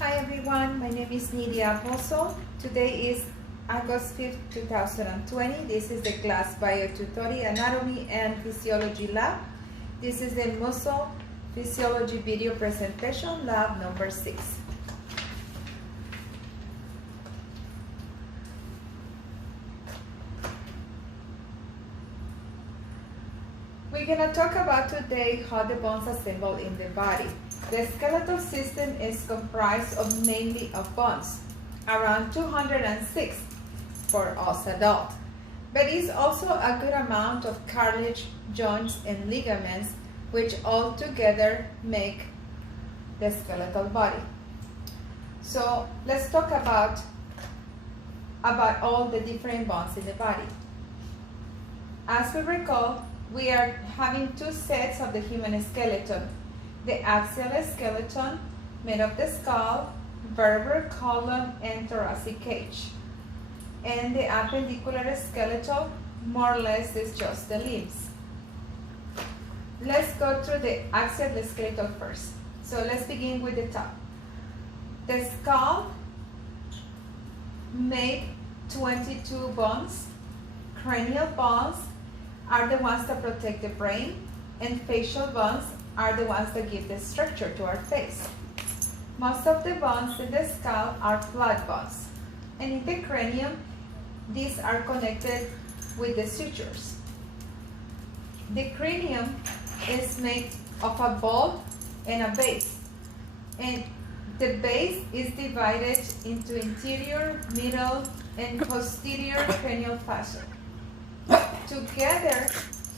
Hi everyone, my name is Nidia Apostle. Today is August 5th, 2020. This is the class Biotutory Anatomy and Physiology Lab. This is the Muscle Physiology Video Presentation Lab number 6. We're going to talk about today how the bones assemble in the body. The skeletal system is comprised of mainly of bones, around 206 for us adults, but it's also a good amount of cartilage, joints, and ligaments, which all together make the skeletal body. So let's talk about all the different bones in the body. As we recall, we are having two sets of the human skeleton. The axial skeleton, made of the skull, vertebral column, and thoracic cage. And the appendicular skeleton, more or less, is just the limbs. Let's go through the axial skeleton first. So let's begin with the top. The skull made 22 bones. Cranial bones are the ones that protect the brain, and facial bones are the ones that give the structure to our face. Most of the bones in the skull are flat bones, and in the cranium, these are connected with the sutures. The cranium is made of a ball and a base, and the base is divided into interior, middle, and posterior cranial fascia. Together,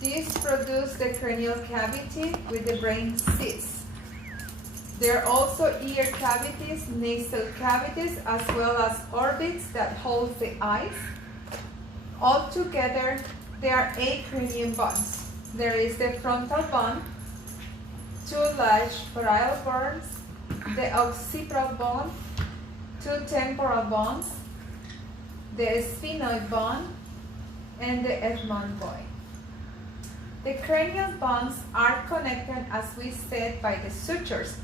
these produce the cranial cavity with the brain sits. There are also ear cavities, nasal cavities, as well as orbits that hold the eyes. Altogether, there are 8 cranial bones. There is the frontal bone, 2 large parietal bones, the occipital bone, 2 temporal bones, the sphenoid bone, and the ethmoid bone. The cranial bones are connected, as we said, by the sutures,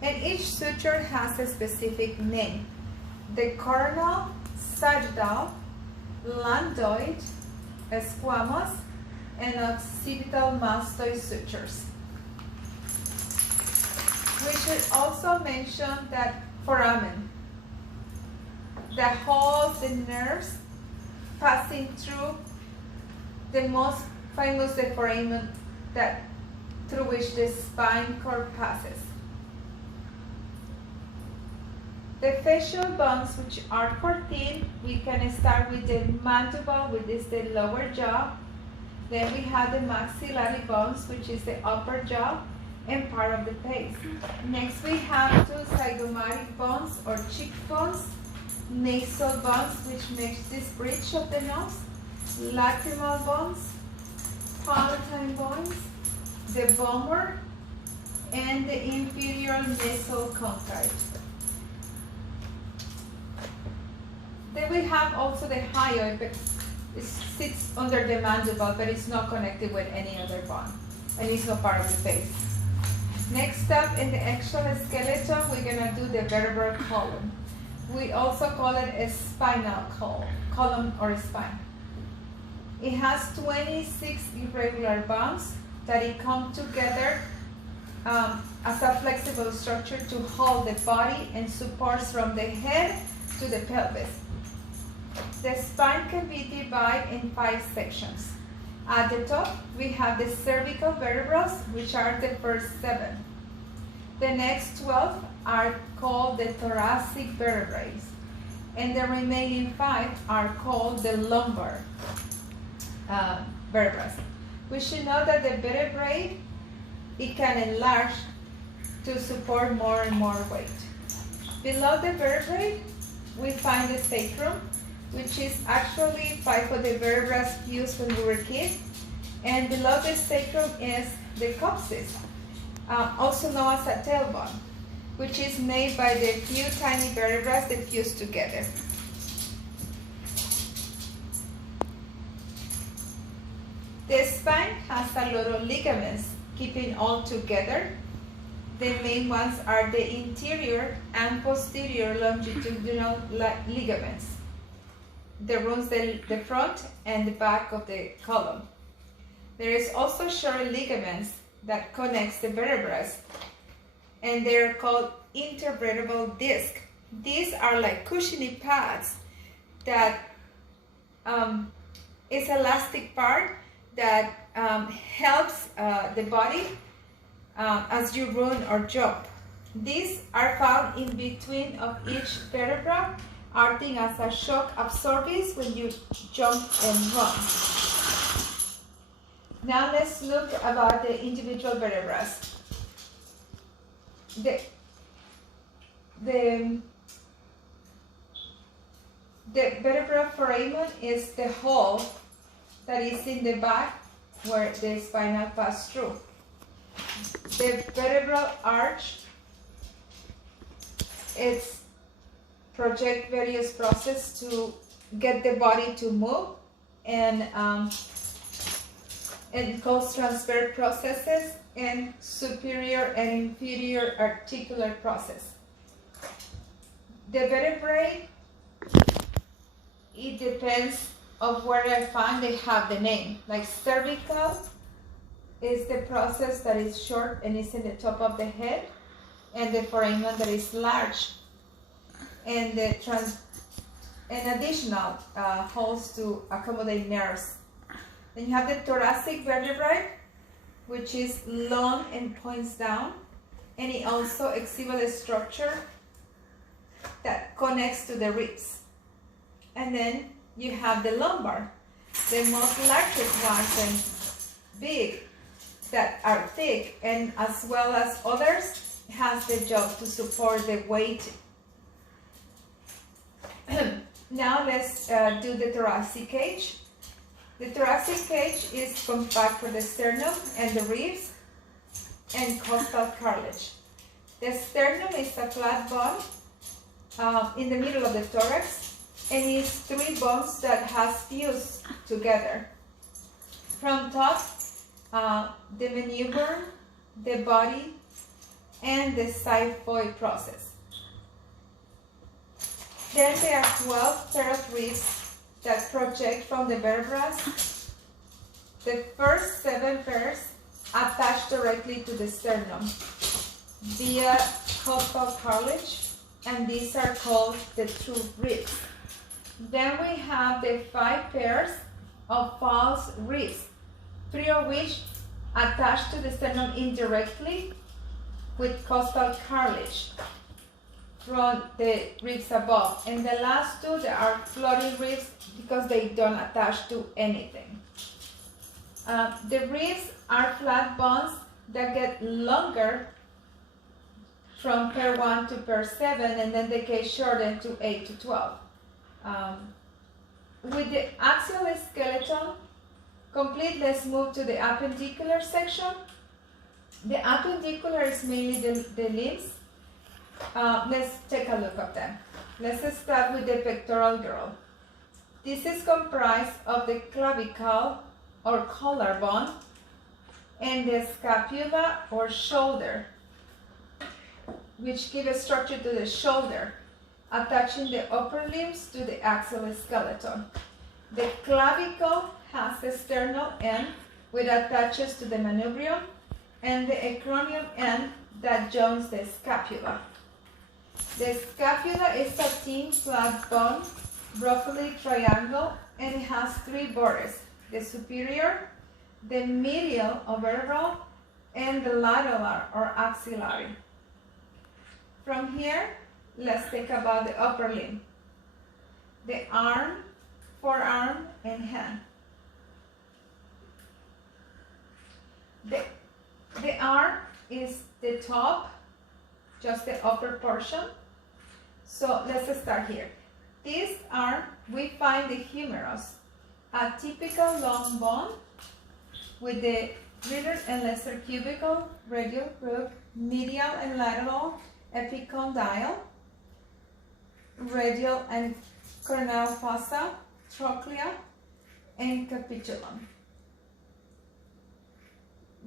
and each suture has a specific name. The coronal, sagittal, lambdoid, squamous, and occipital mastoid sutures. We should also mention that foramen, that holds the nerves passing through the most famous the foramen through which the spine cord passes. The facial bones, which are 14, we can start with the mandible, which is the lower jaw. Then we have the maxillary bones, which is the upper jaw and part of the face. Next we have 2 zygomatic bones or cheekbones, nasal bones, which makes this bridge of the nose, lacrimal bones, palatine bones, the vomer, and the inferior nasal concave. Then we have also the hyoid, but it sits under the mandible, but it's not connected with any other bone, and it's not part of the face. Next up, in the axial skeleton, we're going to do the vertebral column. We also call it a spinal column or spine. It has 26 irregular bones that come together as a flexible structure to hold the body and supports from the head to the pelvis. The spine can be divided in 5 sections. At the top, we have the cervical vertebrae, which are the first 7. The next 12 are called the thoracic vertebrae, and the remaining 5 are called the lumbar vertebrae. We should know that the vertebrae, it can enlarge to support more and more weight. Below the vertebrae, we find the sacrum, which is actually 5 of the vertebrae used when we were kids. And below the sacrum is the coccyx, also known as a tailbone, which is made by the few tiny vertebrae that fuse together. The spine has a lot of ligaments keeping all together. The main ones are the interior and posterior longitudinal ligaments. That runs the front and the back of the column. There is also short ligaments that connects the vertebrae, and they're called intervertebral disc. These are like cushiony pads that is elastic part that helps the body as you run or jump. These are found in between of each vertebra, acting as a shock absorbers when you jump and run. Now let's look about the individual vertebrae. The vertebral foramen is the hole that is in the back where the spinal pass through. The vertebral arch, it's project various processes to get the body to move, and it causes transfer processes and superior and inferior articular process. The vertebrae, it depends of where I find they have the name. Like cervical is the process that is short and is in the top of the head, and the foramen that is large, and the additional holes to accommodate nerves. Then you have the thoracic vertebrae, which is long and points down, and it also exhibits a structure that connects to the ribs. And then you have the lumbar, the most largest ones and big, that are thick, and as well as others has the job to support the weight. Now let's do the thoracic cage. The thoracic cage is compact for the sternum and the ribs and costal cartilage. The sternum is a flat bone in the middle of the thorax, and it's three bones that has fused together. From top, the maneuver, the body, and the xiphoid process. Then there are 12 pair of ribs that project from the vertebrae. The first 7 pairs attach directly to the sternum via costal cartilage, and these are called the true ribs. Then we have the 5 pairs of false ribs, 3 of which attach to the sternum indirectly with costal cartilage from the ribs above, and the last 2 they are floating ribs because they don't attach to anything. The ribs are flat bones that get longer from pair 1 to pair 7, and then they get shortened to 8 to 12. With the axial skeleton complete, let's move to the appendicular section. The appendicular is mainly the limbs. Let's take a look at them. Let's start with the pectoral girdle. This is comprised of the clavicle or collarbone and the scapula or shoulder, which give a structure to the shoulder, attaching the upper limbs to the axial skeleton. The clavicle has the sternal end, which attaches to the manubrium, and the acromion end that joins the scapula. The scapula is a thin flat bone, roughly triangle, and it has 3 borders: the superior, the medial or vertebral, and the lateral or axillary. From here, let's think about the upper limb: the arm, forearm, and hand. The arm is the top, just the upper portion. So let's start here. This arm, we find the humerus, a typical long bone with the greater and lesser cubicle, radial root, medial and lateral, epicondyle, radial and coronal fossa, trochlea, and capitulum.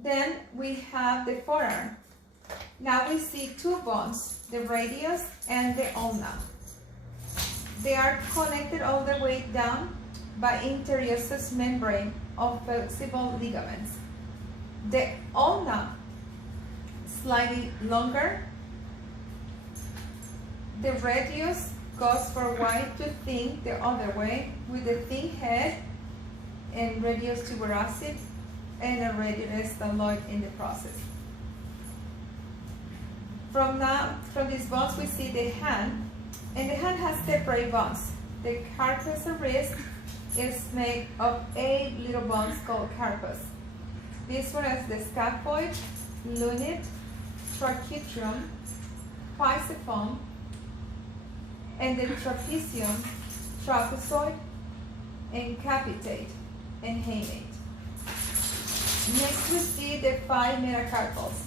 Then we have the forearm. Now we see two bones, the radius and the ulna. They are connected all the way down by interosseous membrane of flexible ligaments. The ulna slightly longer. The radius goes from wide to thin the other way, with a thin head and radius tuberosity and a radius styloid in the process. From these bones we see the hand, and the hand has separate bones. The carpus of wrist is made of 8 little bones called carpus. This one is the scaphoid, lunate, tracheatrium, pisiform, and the trapezium, trapezoid, and capitate, and hamate. Next we see the 5 metacarpals,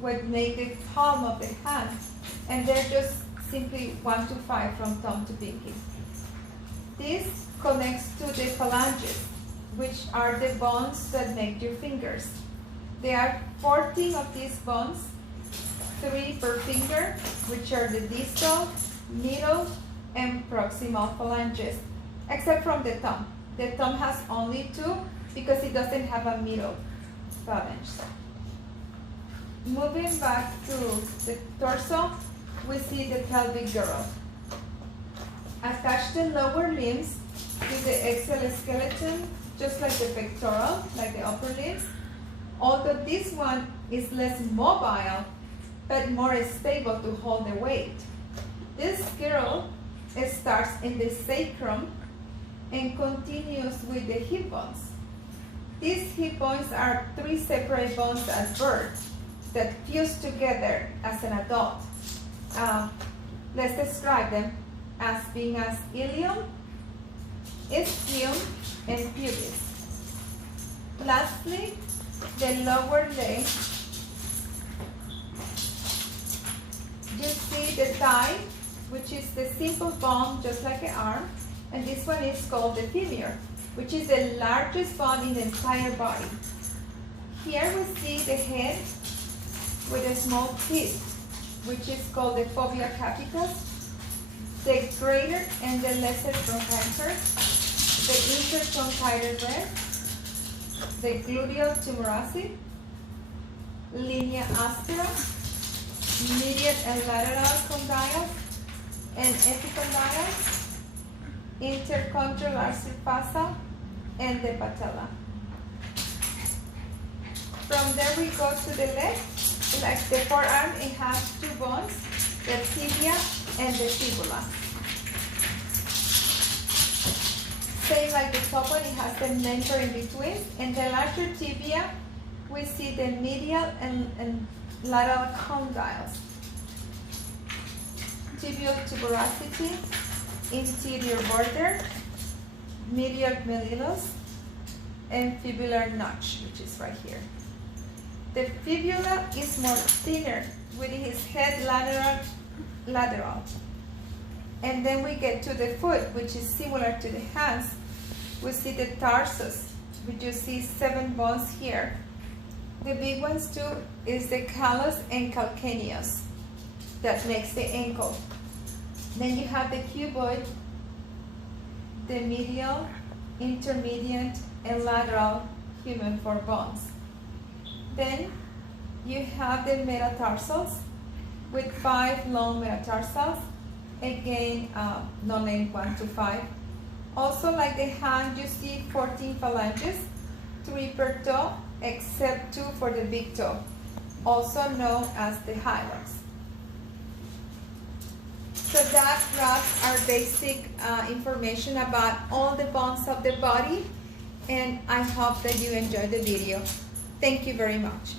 which make the palm of the hand, and they're just simply 1 to 5 from thumb to pinky. This connects to the phalanges, which are the bones that make your fingers. There are 14 of these bones, 3 per finger, which are the distal, middle, and proximal phalanges, except from the thumb. The thumb has only 2 because it doesn't have a middle phalange. Moving back to the torso, we see the pelvic girdle. Attach the lower limbs to the axial skeleton, just like the pectoral, like the upper limbs, although this one is less mobile, but more stable to hold the weight. This girdle starts in the sacrum and continues with the hip bones. These hip bones are 3 separate bones at birth that fuse together as an adult. Let's describe them as being as ilium, ischium, and pubis. Lastly, the lower leg, you see the thigh, which is the simple bone just like an arm, and this one is called the femur, which is the largest bone in the entire body. Here we see the head with a small tip, which is called the fovea capitis, the greater and the lesser trochanter, the intertrochanter rest, the gluteal tuberosity, linea aspera, medial and lateral condyles, and epicondyles, intercondylar fossa, and the patella. From there we go to the leg. Like the forearm, it has 2 bones, the tibia and the fibula. Same like the top one, it has the member in between. In the larger tibia, we see the medial and lateral condyles, tibial tuberosity, interior border, medial malleolus, and fibular notch, which is right here. The fibula is more thinner with his head lateral. And then we get to the foot, which is similar to the hands. We see the tarsus, which you see 7 bones here. The big ones too is the callus and calcaneus that makes the ankle. Then you have the cuboid, the medial, intermediate, and lateral human 4 bones. Then you have the metatarsals with 5 long metatarsals, again not named 1 to 5. Also like the hand, you see 14 phalanges, 3 per toe, except 2 for the big toe, also known as the hyoids. So that wraps our basic information about all the bones of the body, and I hope that you enjoyed the video. Thank you very much.